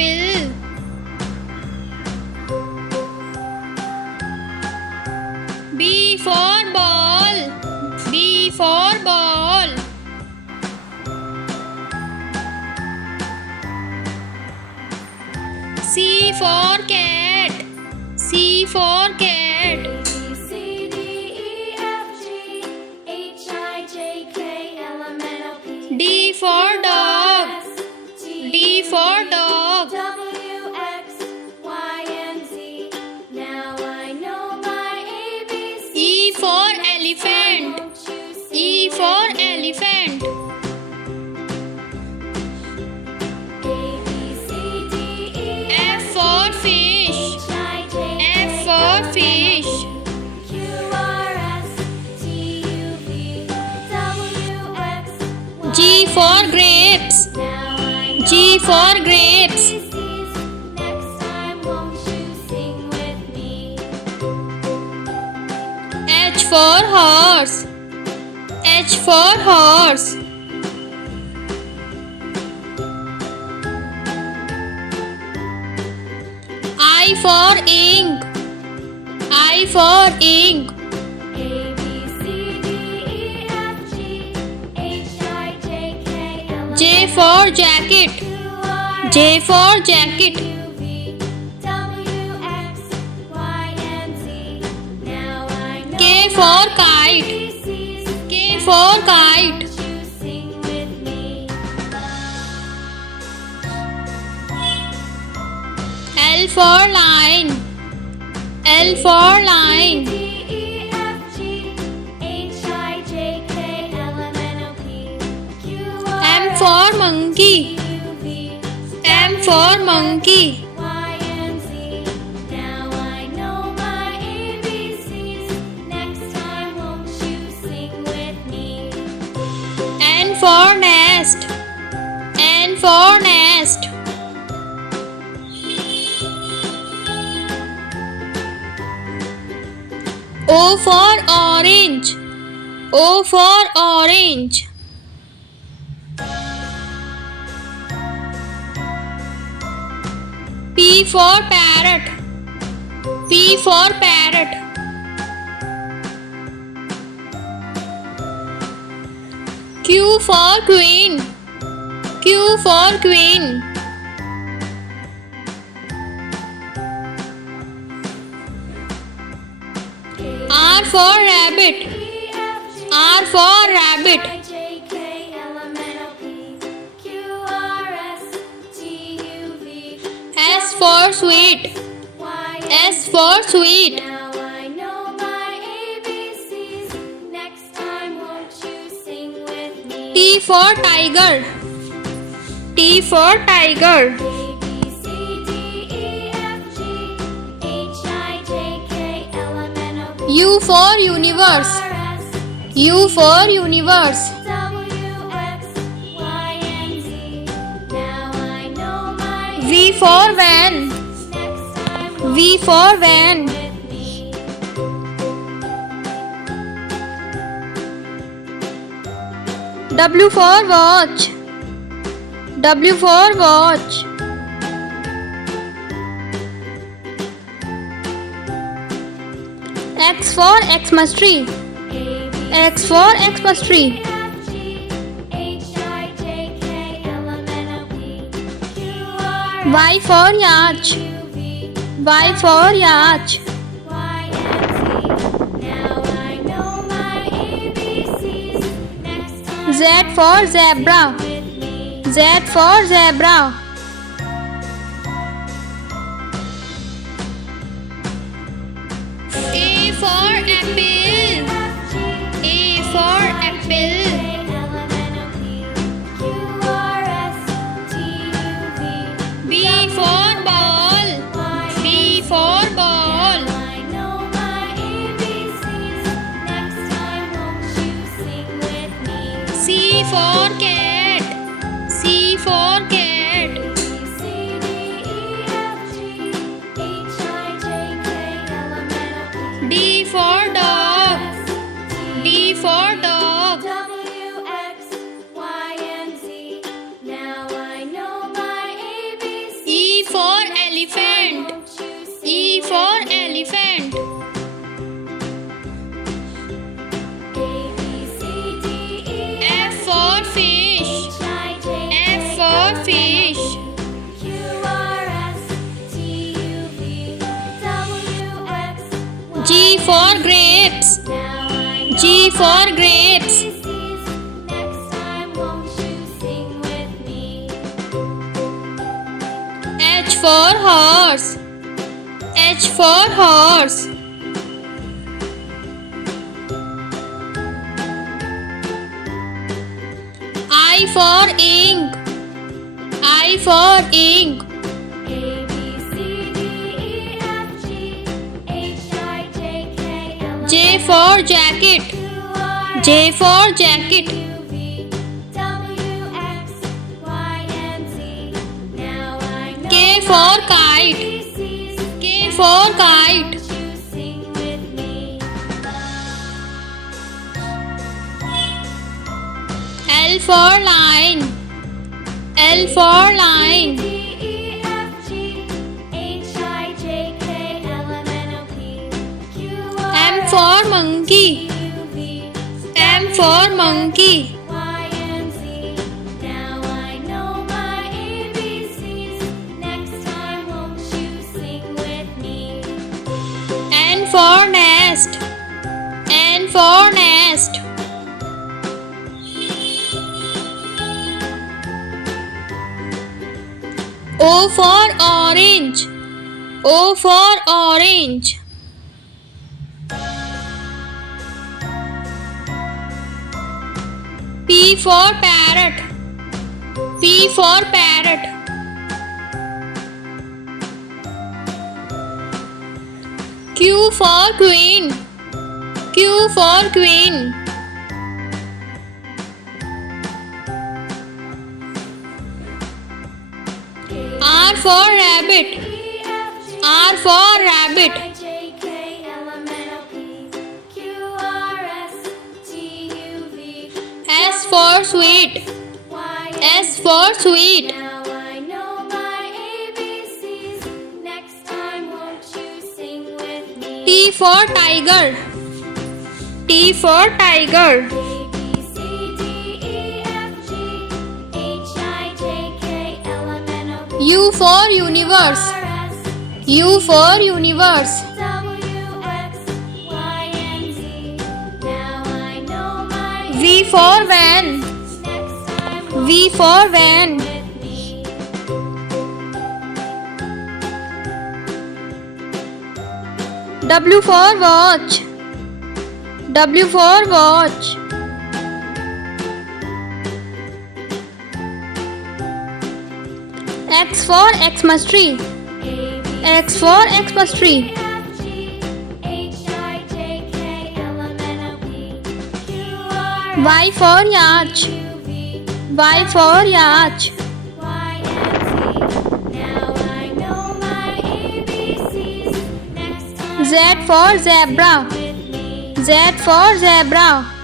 apple. B for ball. B for ball. C for cat. C for cat. A, B, C, D, E, F, G, H, I, J, K, L, M, N, O, P, D for dog. S, T, D for dog. W, X, Y, and Z. Now I know my ABCs. E for elephant. Won't you sing E with for me? elephant. A, B, C, D, E, F for fish. H, I, J, F K, for L, M, N, O, fish. P, Q, R, S, T, U, V, W, X, Y, G for grapes. Now I know G for my grapes. ABCs. Next time, won't you sing with me? H for horse. H for horse. I for ink. I for ink. A, B, C, D, E, F, G, H, I, J, K, L, M, J for jacket. Q, R, J for jacket. U, V, W, X, Y, and Z. Now I know K for kite. ABCs. K for kite. Won't you sing with me? L for line. L for line. D, E, F, G, H, I, J, K, L, M, N, O, P, Q, R, M for monkey. U, V, M for monkey. Y, and Z. Now I know my ABCs. Next time, won't you sing with me? N for nest. N for nest. O for orange. O for orange. P for parrot. P for parrot. Q for queen. Q for queen. R for rabbit. E, F, G, R for rabbit. I, J, K, L, M, N, O, P, Q, R, S, T, U, V, S for sweet. Y, and S for sweet. Now I know my ABCs. Next time, won't you sing with me? T for tiger. T for tiger. A, B, C, D, E, F, G, H, I, J, K, L, M, N, O, P, U for universe. R, S, U for universe. W, X, Y, and Z. Now I know my V for van. Next time, V for van. with me. W for watch. W for watch. X for Xmas tree. A, B, X for Xmas tree. F, G, H, I, J, K, L, M, N, O, P, Q, R, Y for yacht. U, V, Y for yacht. Y, and Z. Now I know my ABCs. Next time, Z for zebra. with me. Z for zebra. A for apple. F, G, A for apple. K, L, M, N, O, P, Q, R, S, T, U, V, B for ball. Y, B for ball. I know my ABCs. Next time, won't you sing with me? C for cat. C for cat. A, B, C, D, E, F, G, H, I, J, K, L, M, N, O, P, D for dog. S, T, D for dog. W, X, Y, and Z. Now I know my ABCs. E for grapes. Now I know G for grapes. ABCs. Next time, won't you sing with me? H for horse. H for horse. I for ink. I for ink. A B C D E F G H I J K L M J for jacket. Q R J for jacket. U V W X Y and Z. Now I know K for kite. ABCs. K for kite. Won't you sing with me? L for line. L for line. D E F G H I J K L M N O P Q R M for monkey. U V M for monkey. Y and Z. Now I know my ABCs. Next time, won't you sing with me? N for nest. N for nest. O for orange. O for orange. P for parrot. P for parrot. Q for queen. Q for queen. R for rabbit. R for rabbit. J K L M N O P Q R S T U V S for sweet. Y S for sweet. Now I know my ABCs. Next time, won't you sing with me? T for tiger. T for tiger. A B C D E F G H I J K L M N O P U for universe. R S U for universe. W X Y and Z. Now I know my V for van. Next time, V for van. with me. W for watch. W for watch. X for Xmas tree. A B X for Xmas tree. F G H I J K L M N O P Q R Y for yacht. U V Y for yacht. Y and Z. Now I know my ABCs. Next time, Z for zebra. with me. Z for zebra.